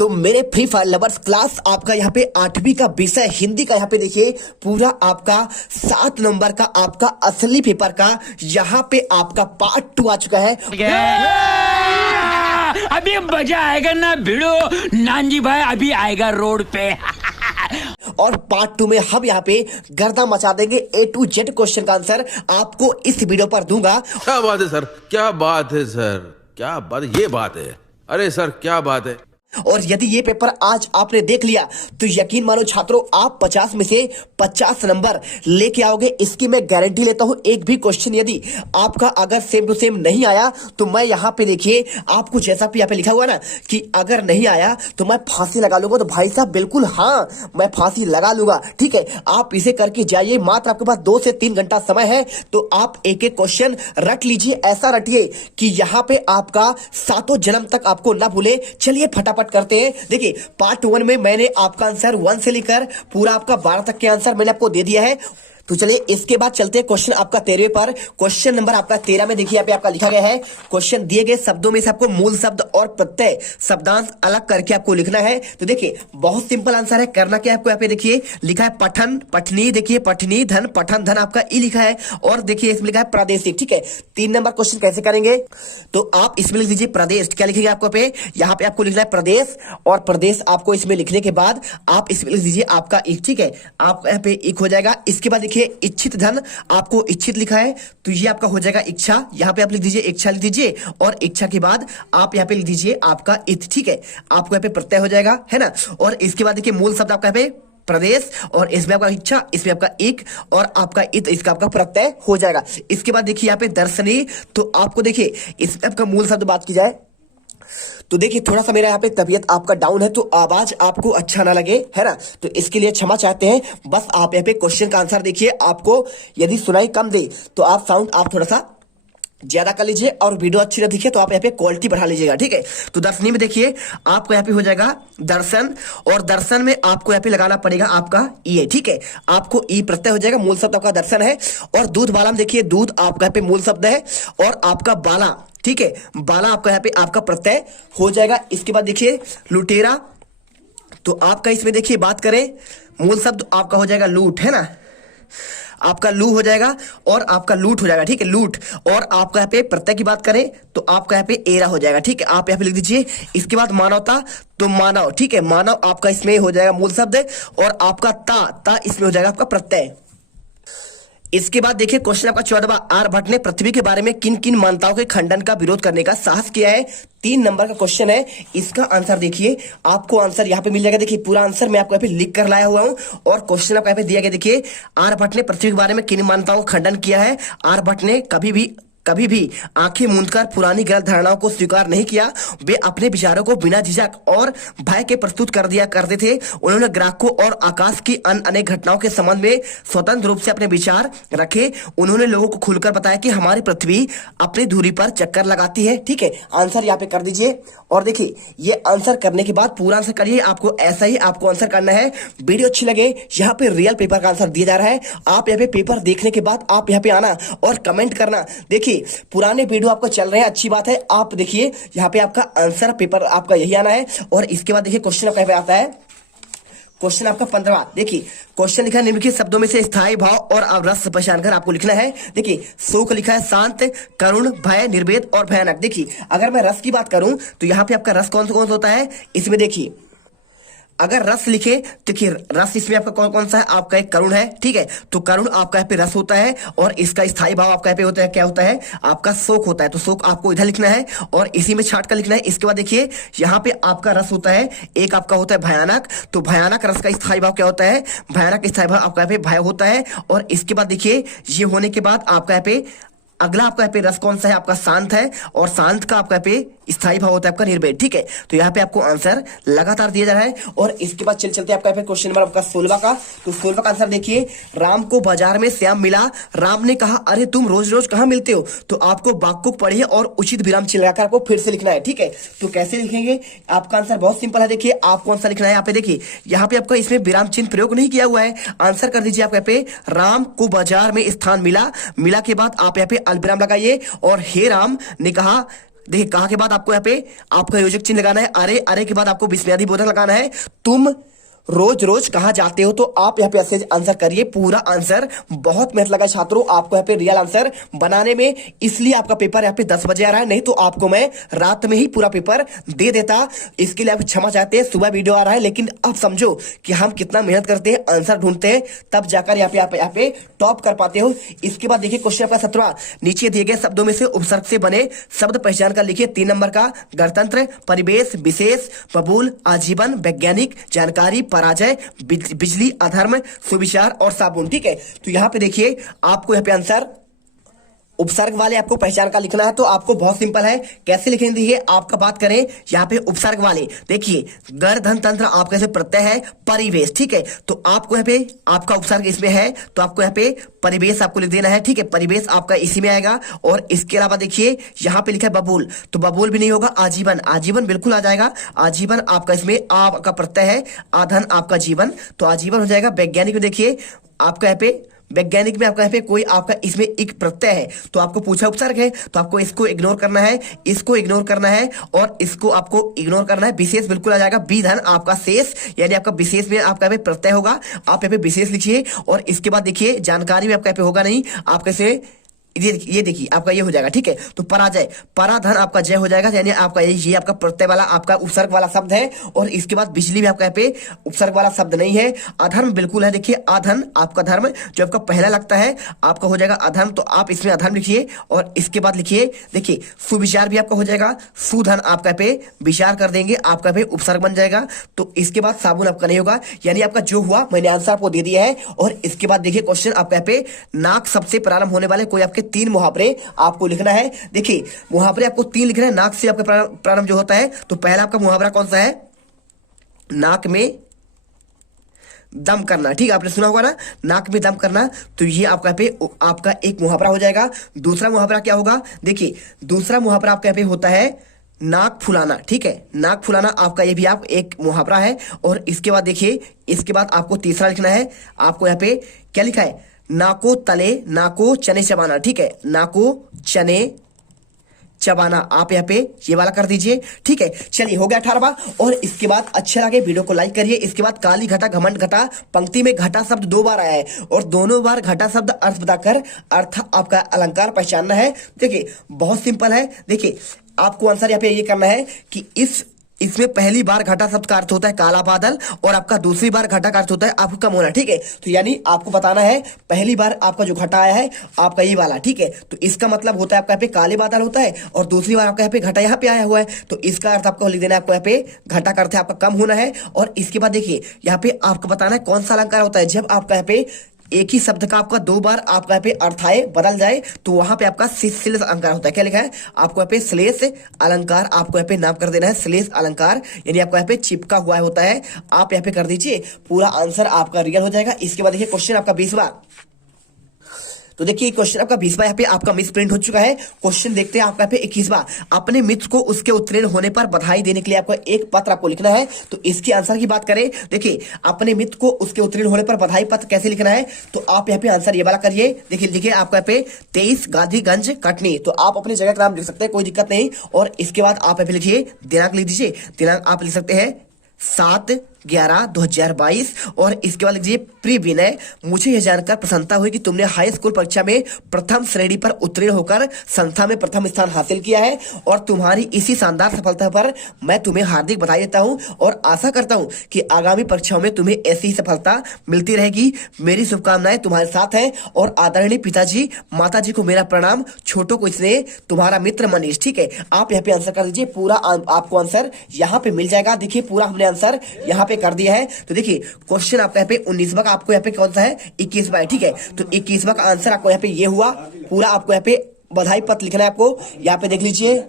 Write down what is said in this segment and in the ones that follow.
तो मेरे free fire lovers class आपका यहाँ पे 8वीं का विषय हिंदी का यहाँ पे देखिए पूरा आपका 7 नंबर का आपका असली पेपर का यहाँ पे आपका पार्ट 2 आ चुका है। अभी मजा आएगा ना भिड़ो नानजी भाई, अभी आएगा रोड पे। और पार्ट 2 में हम यहाँ पे गर्दा मचा देंगे। A to Z क्वेश्चन का आंसर आपको इस वीडियो पर दूंगा। क्या बात है सर, क्या बात है सर, क्या बात, ये बात है। अरे सर क्या बात है। और यदि ये पेपर आज आपने देख लिया तो यकीन मानो छात्रों आप 50 में से 50 नंबर लेके आओगे, इसकी मैं गारंटी लेता हूं। एक भी क्वेश्चन यदि आपका अगर सेम टू सेम नहीं आया तो मैं यहाँ पे देखिए आपको जैसा भी यहाँ पे लिखा हुआ ना कि अगर नहीं आया तो मैं फांसी लगा लूंगा, तो भाई साहब बिल्कुल हाँ मैं फांसी लगा लूंगा। ठीक है, आप इसे करके जाइए, मात्र आपके पास 2 से 3 घंटा समय है, तो आप एक एक क्वेश्चन रट लीजिए। ऐसा रटिए कि यहाँ पे आपका 7 जन्म तक आपको ना भूले। चलिए फटाफट करते हैं। देखिए पार्ट 1 में मैंने आपका आंसर 1 से लेकर पूरा आपका 12 तक के आंसर मैंने आपको दे दिया है। तो चलिए इसके बाद चलते हैं क्वेश्चन आपका 13वें पर। क्वेश्चन नंबर आपका 13 में देखिए यहाँ पे आपका लिखा गया है, क्वेश्चन दिए गए शब्दों में से आपको मूल शब्द और प्रत्यय शब्दांश अलग करके आपको लिखना है। तो देखिए बहुत सिंपल आंसर है। करना क्या है आपको, यहाँ पे देखिए लिखा है पठन पठनी, देखिए पठनी धन पठन धन आपका ई लिखा है, और देखिए इसमें लिखा है प्रादेशिक। ठीक है, 3 नंबर क्वेश्चन कैसे करेंगे, तो आप इसमें लिख दीजिए प्रदेश। क्या लिखेंगे आपको पे, यहाँ पे आपको लिखना है प्रदेश, और प्रदेश आपको इसमें लिखने के बाद आप इसमें लिख दीजिए आपका एक। ठीक है, आपका यहाँ पे एक हो जाएगा। इसके बाद देखिए इच्छित धन आपको इच्छित लिखा है, तो ये आपका हो जाएगा इच्छा। यहाँ पे आप लिख दीजिए इच्छा लिख दीजिए, और इच्छा के बाद आप यहाँ पे लिख दीजिए आपका इत। ठीक है, आपको यहाँ पे प्रत्यय हो जाएगा, है ना। और इसके बाद देखिए मूल शब्द आपका यहाँ पे प्रदेश, और इसमें आपका इच्छा, इसमें आपका एक, और आपका इत, इसका आपका प्रत्यय हो जाएगा। इसके बाद देखिए यहाँ पे दर्शनी, तो आपको देखिए इसमें आपका मूल शब्द बात की जाए तो देखिए थोड़ा सा मेरा यहाँ पे तबीयत आपका डाउन है, तो आवाज आपको अच्छा ना लगे, है ना, तो इसके लिए क्षमा चाहते हैं। बस आप यहाँ पे क्वेश्चन का आंसर देखिए, आपको यदि सुनाई कम दे तो आप साउंड आप थोड़ा सा ज्यादा कर लीजिए, और वीडियो अच्छी ना दिखे तो आप यहाँ पे क्वालिटी बढ़ा लीजिएगा। ठीक है, तो दर्शनी में देखिए आपको यहाँ पे हो जाएगा दर्शन, और दर्शन में आपको यहाँ पे लगाना पड़ेगा आपका ई। ठीक है, आपको ई प्रत्यय हो जाएगा, मूल शब्द आपका दर्शन है। और दूध बाला में देखिए दूध आपका यहाँ पे मूल शब्द है, और आपका बाला, ठीक है, बाला आपका यहाँ पे आपका प्रत्यय हो जाएगा। इसके बाद देखिए लुटेरा, तो आपका इसमें देखिए बात करें मूल शब्द आपका हो जाएगा लूट, है ना, आपका लू हो जाएगा, और आपका लूट हो जाएगा। ठीक है, लूट, और आपका यहाँ पे प्रत्यय की बात करें तो आपका यहाँ पे एरा हो जाएगा। ठीक है, आप यहाँ पे लिख दीजिए। इसके बाद मानवता, तो मानव, ठीक है, मानव आपका इसमें हो जाएगा मूल शब्द, और आपका ता इसमें हो जाएगा आपका प्रत्यय। इसके बाद देखिए क्वेश्चन आपका 14वां, आर्यभट्ट ने पृथ्वी के बारे में किन किन मान्यताओं के खंडन का विरोध करने का साहस किया है। 3 नंबर का क्वेश्चन है, इसका आंसर देखिए आपको आंसर यहाँ पे मिल जाएगा। देखिए पूरा आंसर मैं आपको यहाँ पे लिख कर लाया हुआ हूँ, और क्वेश्चन आपको यहाँ पे दिया गया। देखिए आर्यभट्ट ने पृथ्वी के बारे में किन मान्यताओं का खंडन किया है। आर्यभट्ट ने कभी भी आंखें मूंदकर पुरानी गलत धारणाओं को स्वीकार नहीं किया। वे अपने विचारों को बिना झिझक और भय के प्रस्तुत कर दिया करते थे। उन्होंने ग्राहकों और आकाश की अनेक घटनाओं के संबंध में स्वतंत्र रूप से अपने विचार रखे। उन्होंने लोगों को खुलकर बताया कि हमारी पृथ्वी अपनी धुरी पर चक्कर लगाती है। ठीक है, आंसर यहाँ पे कर दीजिए, और देखिए ये आंसर करने के बाद पूरा आंसर करिए। आपको ऐसा ही आपको आंसर करना है। वीडियो अच्छी लगे, यहाँ पे रियल पेपर का आंसर दिया जा रहा है। आप यहाँ पे पेपर देखने के बाद आप यहाँ पे आना और कमेंट करना। देखिए पुराने वीडियो आपको चल रहे हैं, अच्छी बात है। आप देखिए यहाँ पे आपका आंसर पेपर आपका यही आना है। और इसके बाद देखिए क्वेश्चन आपका आता है, क्वेश्चन आपका 15वां। देखिए क्वेश्चन लिखा है निम्नलिखित शब्दों में से स्थायी भाव और अवरस पहचान कर आपको लिखना है। देखिए शोक लिखा है शांत, करुण, भय, निर्वेद और भयानक। देखिए अगर मैं रस की बात करूं तो यहाँ पे आपका रस कौन सा होता है, इसमें देखिए अगर रस लिखे, देखिए रस इसमें आपका कौन कौन सा है, आपका एक करुण है। ठीक है, तो करुण आपका यहाँ पे रस होता है, और इसका स्थायी भाव आपका यहाँ पे होता है, क्या होता है, आपका शोक होता है। तो शोक आपको इधर लिखना है, और इसी में छाट कर लिखना है। इसके बाद देखिए यहाँ पे आपका रस होता है, एक आपका होता है भयानक, तो भयानक रस का स्थायी भाव क्या होता है, भयानक स्थायी भाव आपका यहाँ पे भय होता है। और इसके बाद देखिए ये होने के बाद आपका यहाँ पे अगला आपका यहाँ पे रस कौन सा है, आपका शांत है, और शांत का आपका यहाँ पे स्थायी भाव होता है आपका निर्भय। ठीक है, तो यहाँ पे आपको आंसर लगातार दिया जा रहा है। और इसके बाद चलते आपका यहाँ पे क्वेश्चन नंबर आपका 16वां का। तो 16वां का आंसर देखिए, राम को बाजार में श्याम मिला, राम ने कहा अरे तुम रोज रोज कहाँ मिलते हो। तो आपको वाक्य को पढ़िए और उचित विराम चिन्ह लगाकर आपको फिर से लिखना है। ठीक है, तो कैसे लिखेंगे, आपका आंसर बहुत सिंपल है। देखिए आपको आंसर लिखना है, यहाँ पे देखिए यहाँ पे आपका इसमें विराम चिन्ह प्रयोग नहीं किया हुआ है। आंसर कर दीजिए आप यहाँ पे, राम को बाजार में स्थान मिला, मिला के बाद आप यहाँ पे अल्पविराम लगाइए, और हे राम ने कहा देखिए कहा के बाद आपको यहाँ पे आपका योजक चिन्ह लगाना है, अरे अरे के बाद आपको विस्मयादि बोधक लगाना है। तुम रोज रोज कहाँ जाते हो, तो आप यहाँ पे ऐसे आंसर करिए पूरा आंसर। बहुत मेहनत लगा छात्रों आपको यहाँ पे रियल आंसर बनाने में, इसलिए आपका पेपर यहाँ पे 10 बजे आ रहा है, नहीं तो आपको मैं रात में ही पूरा पेपर दे देता। इसके लिए आप क्षमा चाहते हैं, सुबह वीडियो आ रहा है, लेकिन अब समझो कि हम कितना मेहनत करते हैं, आंसर ढूंढते हैं, तब जाकर यहाँ पे टॉप कर पाते हो। इसके बाद देखिए क्वेश्चन आपका 17, नीचे दिए गए शब्दों में से उपसर्ग से बने शब्द पहचान कर लिखिए। 3 नंबर का गणतंत्र, परिवेश, विशेष, बबूल, आजीवन, वैज्ञानिक, जानकारी, पराजय, बिजली, अधर्म, सुविचार और साबुन। ठीक है, तो यहां पे देखिए आपको यहाँ पे आंसर उपसर्ग वाले आपको पहचान का लिखना है, तो आपको बहुत सिंपल है, कैसे लिखेंगे देखिए। आपका बात करें यहाँ पे उपसर्ग वाले, देखिए गण धन तंत्र आपका से प्रत्यय है, परिवेश। ठीक है, तो आपको यहाँ पे आपका उपसर्ग इसमें है, तो आपको यहाँ पे परिवेश आपको लिख देना है। ठीक है, परिवेश आपका इसी में आएगा। और इसके अलावा देखिए यहाँ पे लिखा है बबूल, तो बबूल भी नहीं होगा, आजीवन, आजीवन बिल्कुल आ जाएगा। आजीवन आपका इसमें आपका प्रत्यय है, आधन आपका जीवन, तो आजीवन हो जाएगा। वैज्ञानिक में देखिए आपका यहाँ पे वैज्ञानिक में आपका यहाँ पे कोई आपका इसमें एक प्रत्यय है, तो आपको पूछा उपसर्ग है, तो आपको इसको इग्नोर करना है, इसको इग्नोर करना है और इसको आपको इग्नोर करना है। विशेष बिल्कुल आ जाएगा। विधन आपका शेष, यानी आपका विशेष में आपका यहाँ पे प्रत्यय होगा, आप यहाँ पे विशेष लिखिए। और इसके बाद देखिए जानकारी में आपका यहाँ पे होगा नहीं, आप कैसे ये देखिए आपका ये हो जाएगा। ठीक है, तो पराजय, पराधन आपका जय हो जाएगा, यानी आपका ये आपका प्रत्यय वाला आपका उपसर्ग वाला शब्द है। और इसके बाद बिजली भी आपका यहाँ पे उपसर्ग वाला शब्द नहीं है। अधर्म बिल्कुल है, देखिए अधन आपका धर्म जो आपका पहला लगता है आपका हो जाएगा अधर्म, तो आप इसमें अधर्म लिखिए। और इसके बाद लिखिए देखिए सुविचार भी आपका हो जाएगा, सुधन आपका पे विचार कर देंगे, आपका पे उपसर्ग बन जाएगा। तो इसके बाद साबुन आपका नहीं होगा, यानी आपका जो हुआ मैंने आंसर आपको दे दिया है। और इसके बाद देखिए क्वेश्चन आपका यहाँ पे नाक सबसे प्रारंभ होने वाले कोई आपके 3 मुहावरे आपको लिखना है। देखिए मुहावरे आपको 3 लिखना है, नाक से आपका प्रारंभ जो होता है। तो पहला आपका मुहावरा कौन सा है, नाक में दम करना। ठीक है, आपने सुना होगा ना, नाक में दम करना, तो ये आपका पे आपका एक मुहावरा हो जाएगा। दूसरा मुहावरा क्या होगा, देखिए दूसरा मुहावरा आपका पे होता है नाक फुलाना। ठीक है, नाक फुलाना आपका ये भी आप एक मुहावरा है। और इसके बाद देखिए इसके बाद आपको तीसरा लिखना है, आपको यहाँ पे क्या लिखा है, नाको तले नाको चने चबाना। ठीक है, नाको चने चबाना, आप यहाँ पे ये वाला कर दीजिए। ठीक है, चलिए हो गया 18वां। और इसके बाद अच्छा लगे वीडियो को लाइक करिए। इसके बाद काली घटा घमंड घटा, पंक्ति में घटा शब्द 2 बार आया है और दोनों बार घटा शब्द अर्थ बताकर अर्थ आपका अलंकार पहचानना है। देखिए बहुत सिंपल है, देखिए आपको आंसर यहाँ पे ये करना है कि इसमें पहली बार घटा शब्द का अर्थ होता है काला बादल और आपका दूसरी बार घटा का अर्थ होता है आपको कम होना। ठीक है, तो यानी आपको बताना है पहली बार आपका जो घटा आया है आपका ये वाला। ठीक है, तो इसका मतलब होता है आपका यहाँ पे काले बादल होता है और दूसरी बार आपका यहाँ पे घटा यहाँ पे आया हुआ है, तो इसका अर्थ आपको लिख देना है, आपको यहाँ पे घटा का अर्थ है आपका कम होना है। और इसके बाद देखिए यहाँ पे आपको बताना है कौन सा अलंकार होता है, जब आपका यहाँ पे एक ही शब्द का आपका 2 बार आपका यहाँ पे अर्थ आए बदल जाए, तो वहां पे आपका श्लेष अलंकार होता है। क्या लिखा है आपको यहाँ पे, श्लेष अलंकार, आपको यहाँ पे नाम कर देना है श्लेष अलंकार, यानी आपको यहाँ पे चिपका हुआ होता है, आप यहाँ पे कर दीजिए, पूरा आंसर आपका रियल हो जाएगा। इसके बाद देखिए क्वेश्चन आपका 20वां, तो देखिए क्वेश्चन आपका 20वां यहाँ पे आपका मिस प्रिंट हो चुका है। क्वेश्चन देखते हैं आपका यहाँ पे 21वां, अपने मित्र को उसके उत्तीर्ण होने पर बधाई देने के लिए आपको एक पत्र आपको लिखना है। तो इसके आंसर की बात करें, देखिए अपने मित्र को उसके उत्तीर्ण होने पर बधाई पत्र कैसे लिखना है, तो आप यहाँ पे आंसर ये वाला करिए। देखिए लिखिए आपका यहाँ पे 23 गांधीगंज कटनी, तो आप अपनी जगह का नाम लिख सकते हैं, कोई दिक्कत नहीं। और इसके बाद आप यहाँ पे लिखिए दिनांक लिख दीजिए, दिनांक आप लिख सकते हैं 7/11/2022। और इसके बाद लिखिए प्रिय विनय, मुझे यह जानकर प्रसन्नता हुई कि तुमने हाई स्कूल परीक्षा में प्रथम श्रेणी पर उत्तीर्ण होकर संस्था में प्रथम स्थान हासिल किया है और तुम्हारी इसी शानदार सफलता पर मैं तुम्हें हार्दिक बधाई देता हूं और आशा करता हूं कि आगामी परीक्षाओं में तुम्हें ऐसी ही सफलता मिलती रहेगी। मेरी शुभकामनाएं तुम्हारे साथ हैं और आदरणीय पिताजी माताजी को मेरा प्रणाम, छोटों को स्नेह, तुम्हारा मित्र मनीष। ठीक है, आप यहाँ पे आंसर कर दीजिए, पूरा आपको आंसर यहाँ पे मिल जाएगा। देखिए पूरा हमने आंसर यहाँ पे कर दिया है। तो देखिए क्वेश्चन आपका यहाँ पे 19वां का आपको यहाँ पे कौन सा है, 21वां है। ठीक है, तो 21वां का आंसर आपको यहाँ पे ये हुआ, पूरा आपको यहाँ पे बधाई पत्र लिखना है, आपको यहाँ पे देख लीजिए।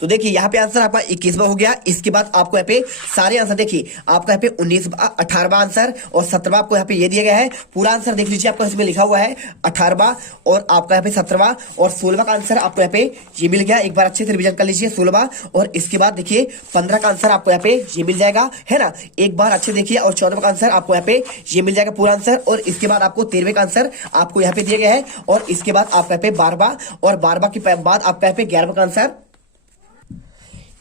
तो देखिए यहाँ पे आंसर आपका 21वां हो गया। इसके बाद आपको यहाँ पे सारे आंसर देखिए आपका यहाँ पे 19वां 18वां आंसर और 17वां आपको यहाँ पे ये दिया गया है। पूरा आंसर देख लीजिए, आपको इसमें लिखा हुआ है 18वां और आपका यहाँ पे 17वां और 16वां का आंसर आपको यहाँ पे ये मिल गया। एक बार अच्छे से रिवीजन कर लीजिए 16वां। और इसके बाद देखिए 15 का आंसर आपको यहाँ पे ये मिल जाएगा, है ना, एक बार अच्छे देखिए। और 14वां का आंसर आपको यहाँ पे ये मिल जाएगा पूरा आंसर। और इसके बाद आपको 13वें का आंसर आपको यहाँ पे दिया गया है। और इसके बाद आपका यहाँ पे 12वां और 12वां के बाद आपका यहाँ पे 11वां का आंसर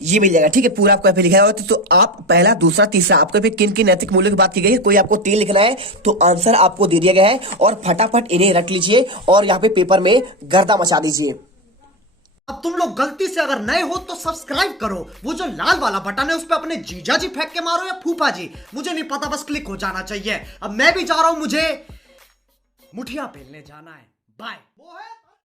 ये मिल जाएगा। ठीक है, पूरा आपको यहाँ पे लिखा है। तो आप पहला, दूसरा, तीसरा, आपको पे किन किन नैतिक मूल्यों की बात की गई है, कोई आपको 3 लिखना है तो आंसर आपको दे दिया गया है और फटाफट इन्हें रट लीजिए और यहाँ पे पेपर में गर्दा मचा दीजिए। अब तुम लोग गलती से अगर नए हो तो सब्सक्राइब करो, वो जो लाल वाला बटन है उस पे अपने जीजा जी फेंक के मारो या फूफा जी, मुझे नहीं पता, बस क्लिक हो जाना चाहिए। अब मैं भी जा रहा हूं, मुझे मुठिया पेलने जाना है। बाय। वो है